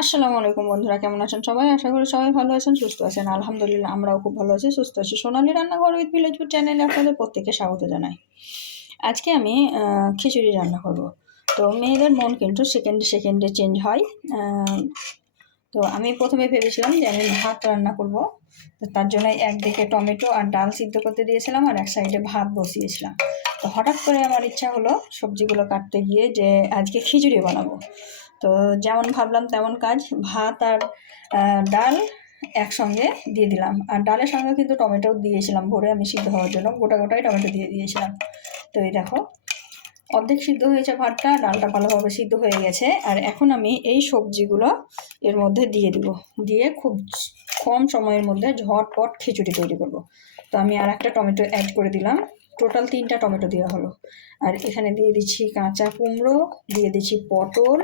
আসসালামু আলাইকুম বন্ধুরা, কেমন আছেন সবাই? আশা করি সবাই ভালো আছেন, সুস্থ আছেন। আলহামদুলিল্লাহ, আমরাও খুব ভালো আছি, সুস্থ আছি। সোনালি রান্নাঘর উইথ ভিলেজপুর চ্যানেলে আপনাদের প্রত্যেকে স্বাগত জানাই। আজকে আমি খিচুড়ি রান্না করব। তো মেয়েদের মন কিন্তু সেকেন্ডে সেকেন্ডে চেঞ্জ হয়। তো আমি প্রথমে ভেবেছিলাম যে আমি ভাত রান্না করব। তো তার জন্য একদিকে টমেটো আর ডাল সিদ্ধ করতে দিয়েছিলাম আর এক সাইডে ভাত বসিয়েছিলাম। তো হঠাৎ করে আমার ইচ্ছা হলো সবজিগুলো কাটতে গিয়ে যে আজকে খিচুড়ি বানাবো। তো যেমন ভাবলাম তেমন কাজ, ভাত আর ডাল একসঙ্গে দিয়ে দিলাম। আর ডালের সঙ্গে কিন্তু টমেটো দিয়েছিলাম ভোরে আমি সিদ্ধ হওয়ার জন্য, গোটা গোটাই টমেটো দিয়ে দিয়েছিলাম। তো এই দেখো, অর্ধেক সিদ্ধ হয়েছে ভাতটা, ডালটা ভালোভাবে সিদ্ধ হয়ে গেছে। আর এখন আমি এই সবজিগুলো এর মধ্যে দিয়ে দিব। দিয়ে খুব কম সময়ের মধ্যে ঝটপট খিচুড়ি তৈরি করব। তো আমি আর একটা টমেটো অ্যাড করে দিলাম। টোটাল তিনটা টমেটো দেওয়া হলো। আর এখানে দিয়ে দিচ্ছি কাঁচা কুমড়ো, দিয়ে দিচ্ছি পটল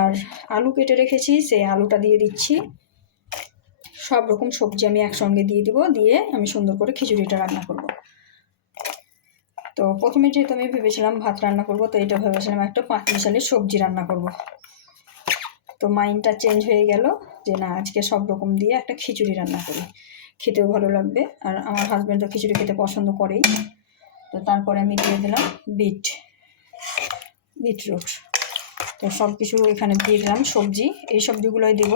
আর আলু কেটে রেখেছি, সেই আলুটা দিয়ে দিচ্ছি। সব রকম সবজি আমি একসঙ্গে দিয়ে দিব, দিয়ে আমি সুন্দর করে খিচুড়িটা রান্না করব। তো প্রথমে যেহেতু আমি ভেবেছিলাম ভাত রান্না করব, তো এটা ভেবেছিলাম একটা পাঁচ মিশালি সবজি রান্না করব। তো মাইন্ডটা চেঞ্জ হয়ে গেল যে না, আজকে সব রকম দিয়ে একটা খিচুড়ি রান্না করি। খেতেও ভালো লাগবে, আর আমার হাজব্যান্ড তো খিচুড়ি খেতে পছন্দ করেই। তো তারপরে আমি দিয়ে দিলাম বিট, বিটরুট। তো সব কিছু এখানে দিয়ে দিলাম, সবজি, এই সবজিগুলোই দিব।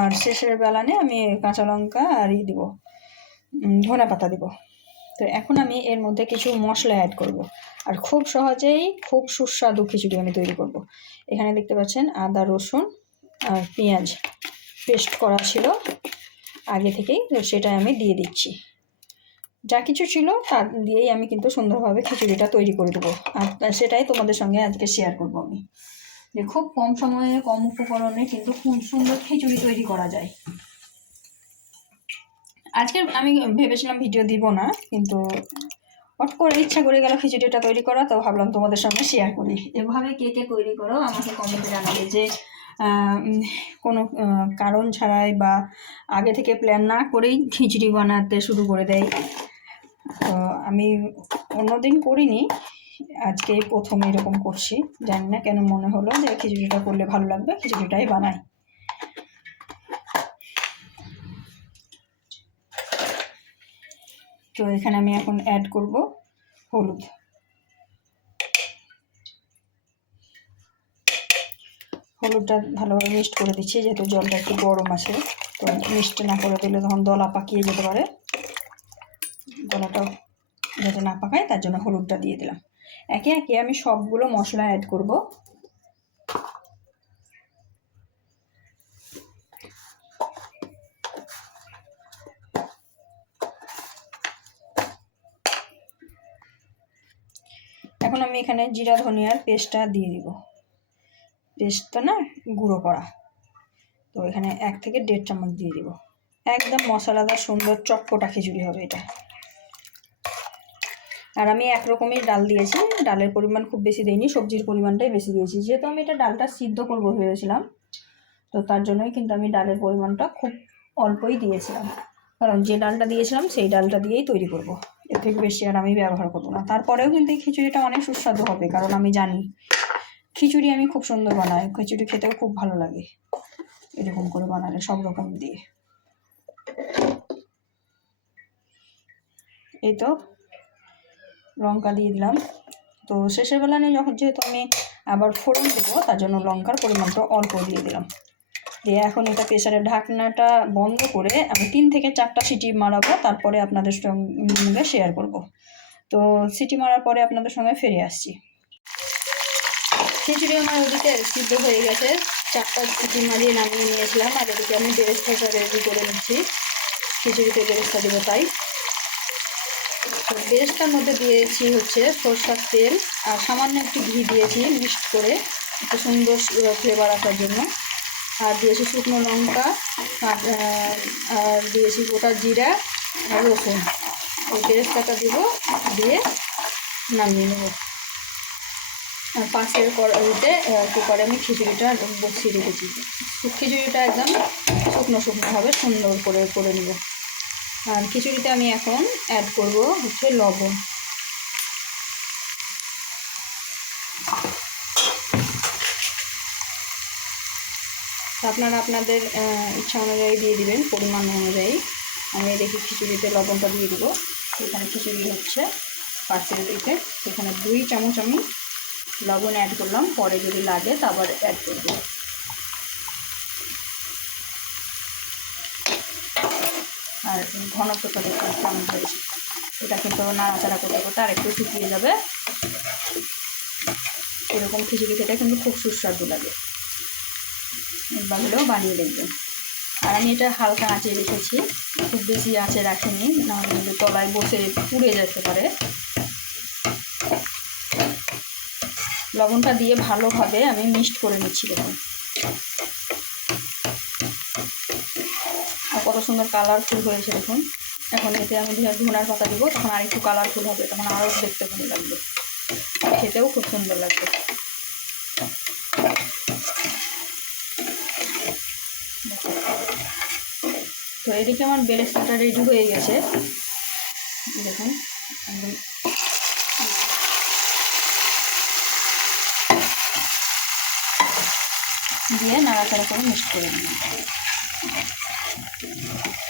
আর শেষের বেলানে আমি কাঁচা লঙ্কা আর ই দিব ধনে পাতা দিব। তো এখন আমি এর মধ্যে কিছু মশলা অ্যাড করব। আর খুব সহজেই খুব সুস্বাদু খিচুড়ি আমি তৈরি করব। এখানে দেখতে পাচ্ছেন আদা, রসুন আর পেঁয়াজ পেস্ট করা ছিল। আগে থেকেই তো সেটা আমি দিয়ে দিচ্ছি। যা কিছু ছিল তা দিয়েই আমি কিন্তু সুন্দরভাবে খিচুড়িটা তৈরি করে দেবো। আর সেটাই তোমাদের সঙ্গে আজকে শেয়ার করব আমি। যে খুব কম সময়ে, কম উপকরণে কিন্তু খুব সুন্দর খিচুড়ি তৈরি করা যায়। আজকে আমি ভেবেছিলাম ভিডিও দিব না, কিন্তু হট করে ইচ্ছা করে গেল খিচুড়িটা তৈরি করা, তো ভাবলাম তোমাদের সঙ্গে শেয়ার করি। এভাবে কে কে তৈরি করো, আমাকে কমেন্টে জানাবে যে কোনো কারণ ছাড়াই বা আগে থেকে প্ল্যান না করেই খিচুড়ি বানাতে শুরু করে দেয়। তো আমি অন্যদিন করিনি আজকে প্রথম এরকম করছি। জানি না কেন মনে হলো যে খিচুড়িটা করলে ভালো লাগবে, খিচুড়িটাই বানাই। তো এখানে আমি এখন অ্যাড করব হলুদ। হলুদটা ভালোভাবে মিক্সড করে দিচ্ছি, যেহেতু জলটা একটু গরম আছে। তো মিক্সড না করে দিলে তখন দলা পাকিয়ে যেতে পারে। গলাটাও যাতে না পাকায়, তার জন্য হলুদটা দিয়ে দিলাম। একে একে আমি সবগুলো মশলা অ্যাড করব। এখন আমি এখানে জিরা, ধনিয়ার পেস্টটা দিয়ে দিব। পেস্টটা না গুঁড়ো করা। তো এখানে এক থেকে দেড় চামচ দিয়ে দিব। একদম মশলাদার সুন্দর চটপটা খিচুড়ি হবে এটা। আর আমি একরকমই ডাল দিয়েছি। ডালের পরিমাণ খুব বেশি দিইনি, সবজির পরিমাণটাই বেশি দিয়েছি। যেহেতু আমি এটা ডালটা সিদ্ধ করব ভেবেছিলাম, তো তার জন্যই কিন্তু আমি ডালের পরিমাণটা খুব অল্পই দিয়েছিলাম। কারণ যে ডালটা দিয়েছিলাম, সেই ডালটা দিয়েই তৈরি করব। এর থেকে বেশি আর আমি ব্যবহার করব না। তারপরেও কিন্তু এই খিচুড়িটা অনেক সুস্বাদু হবে, কারণ আমি জানি খিচুড়ি আমি খুব সুন্দর বানাই। খিচুড়ি খেতেও খুব ভালো লাগে এরকম করে বানালে, সব রকম দিয়ে। এই তো লঙ্কা দিয়ে দিলাম। তো শেষের বেলা নিয়ে যখন যেহেতু আমি আবার ফোড়ন দেবো, তার জন্য লঙ্কার পরিমাণটা অল্প দিয়ে দিলাম। দিয়ে এখন এটা প্রেশারের ঢাকনাটা বন্ধ করে আমি তিন থেকে চারটা সিটি মারাবো, তারপরে আপনাদের সঙ্গে শেয়ার করব। তো সিটি মারার পরে আপনাদের সঙ্গে ফিরে আসছি। খিচুড়ি আমার ওদিকে সিদ্ধ হয়ে গেছে। চারটা সিটি মারিয়ে নামিয়ে নিয়েছিলাম, আর এদিকে আমি বেরেস্তাটা রেডি করে নিচ্ছি। খিচুড়িতে বেরেস্তা দেবো তাই। তো বেরেস্তার মধ্যে দিয়েছি হচ্ছে সরষার তেল আর সামান্য একটু ঘি দিয়েছি মিক্সড করে একটু সুন্দর ফ্লেভার আসার জন্য। আর দিয়েছি শুকনো লঙ্কা, আর দিয়েছি গোটা জিরা আর রসুন। ওই বেরেস্তাটা দিব, দিয়ে নামিয়ে নেব। আর পাশের কড়াইতে কুকারে আমি খিচুড়িটা বসিয়ে রেখেছি। খিচুড়িটা একদম শুকনো শুকনো হবে, সুন্দর করে করে নেব। আর খিচুড়িতে আমি এখন অ্যাড করব হচ্ছে লবণ। আপনারা আপনাদের ইচ্ছা অনুযায়ী দিয়ে দিবেন, পরিমাণ অনুযায়ী। আমি দেখি খিচুড়িতে লবণটা দিয়ে দেবো। এখানে খিচুড়ি হচ্ছে পার্সেল দিতে এখানে দুই চামচ আমি লবণ অ্যাড করলাম। পরে যদি লাগে তারপর অ্যাড করব আর ঘনত্বটা দেখুন কেমন হয়েছে এটা কিন্তু নাড়াচাড়া করতে করতে আর একটু শুকিয়ে যাবে। এরকম খিচুড়ি খেতে কিন্তু খুব সুস্বাদু লাগে। একবার হলেও বানিয়ে দেখবেন। আর আমি এটা হালকা আঁচে রেখেছি, খুব বেশি আঁচে রাখিনি নাহলে কিন্তু তলায় বসে পুড়ে যেতে পারে। লবণটা দিয়ে ভালোভাবে আমি মিক্সড করে নিচ্ছি দেখুন। কত সুন্দর কালারফুল হয়েছে দেখুন। এখন এতে আমি ধনার পাতা দিব, তখন আর একটু কালারফুল হবে, তখন আরও দেখতে ভালো লাগবে। খেতেও খুব সুন্দর লাগবে। তো এদিকে আমার বেরেস্তাটা রেডি হয়ে গেছে। দেখুন, একদম। দিয়ে নাড়াচাড়া করে মিক্সড করে নিই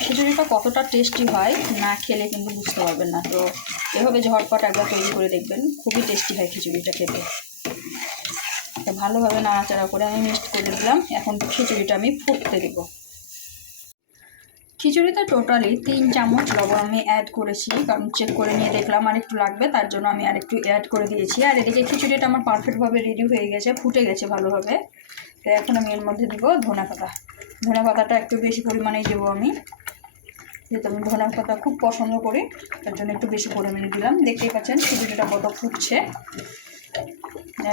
খিচুড়িটা কতটা টেস্টি হয় না খেলে কিন্তু বুঝতে পারবেন না। তো এভাবে ঝটপট একবার তৈরি করে দেখবেন, খুবই টেস্টি হয় খিচুড়িটা খেতে। তো ভালোভাবে নাড়াচাড়া করে আমি মিক্সড করে দিলাম এখন খিচুড়িটা আমি ফুটতে দেবো। খিচুড়িতে টোটালি তিন চামচ লবণ আমি অ্যাড করেছি, কারণ চেক করে নিয়ে দেখলাম আর একটু লাগবে, তার জন্য আমি আর একটু অ্যাড করে দিয়েছি। আর এদিকে খিচুড়িটা আমার পারফেক্টভাবে রেডি হয়ে গেছে, ফুটে গেছে ভালোভাবে। তো এখন আমি এর মধ্যে দিব ধনে পাতা ধনে পাতাটা একটু বেশি পরিমাণেই দেবো আমি। যেহেতু আমি পাতা খুব পছন্দ করি, তার জন্য একটু বেশি পরিমাণে দিলাম। দেখতেই পাচ্ছেন খিচুড়িটা কত ফুটছে।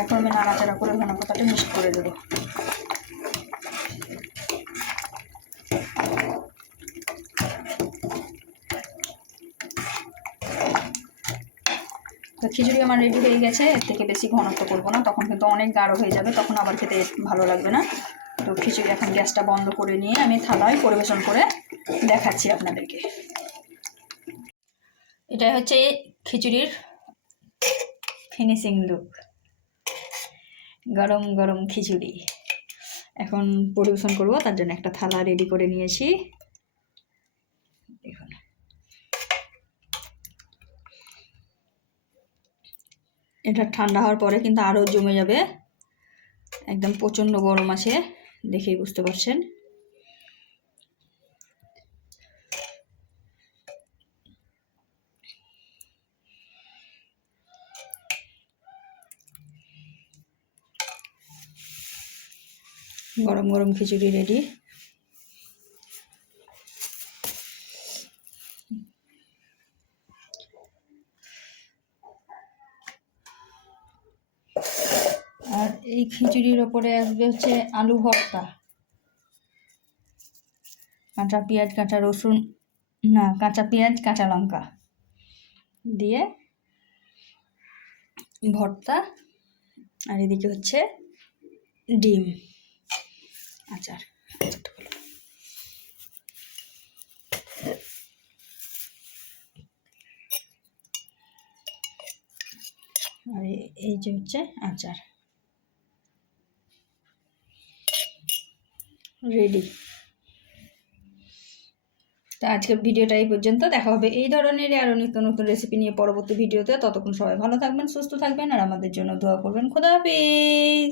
এখন আমি নাড়াচাড়া করে পাতাটা মিক্স করে দেবো। তো খিচুড়ি আমার রেডি হয়ে গেছে, এর থেকে বেশি ঘনত্ব করব না, তখন কিন্তু অনেক গাঢ় হয়ে যাবে, তখন আবার খেতে ভালো লাগবে না। খিচুড়ি এখন গ্যাসটা বন্ধ করে নিয়ে আমি থালায় পরিবেশন করে দেখাচ্ছি আপনাদেরকে। এটা হচ্ছে খিচুড়ির ফিনিশিং লুক গরম গরম খিচুড়ি। এখন পরিবেশন করব, তার জন্য একটা থালা রেডি করে নিয়েছি। দেখুন। এটা ঠান্ডা হওয়ার পরে কিন্তু আরও জমে যাবে। একদম প্রচণ্ড গরম আছে। দেখেই বুঝতে পারছেন। গরম গরম খিচুড়ি রেডি আর এই খিচুড়ির ওপরে আসবে হচ্ছে আলু ভর্তা। কাঁচা পেঁয়াজ, কাঁচা রসুন, না, কাঁচা পেঁয়াজ, কাঁচা লঙ্কা দিয়ে ভর্তা আর এদিকে হচ্ছে ডিম, আচার। আর এই যে হচ্ছে আচার। রেডি তো আজকের ভিডিওটা এই পর্যন্ত। দেখা হবে এই ধরনের আরও নিত্য নতুন রেসিপি নিয়ে পরবর্তী ভিডিওতে। ততক্ষণ সবাই ভালো থাকবেন, সুস্থ থাকবেন আর আমাদের জন্য দোয়া করবেন। খোদা হাফিজ!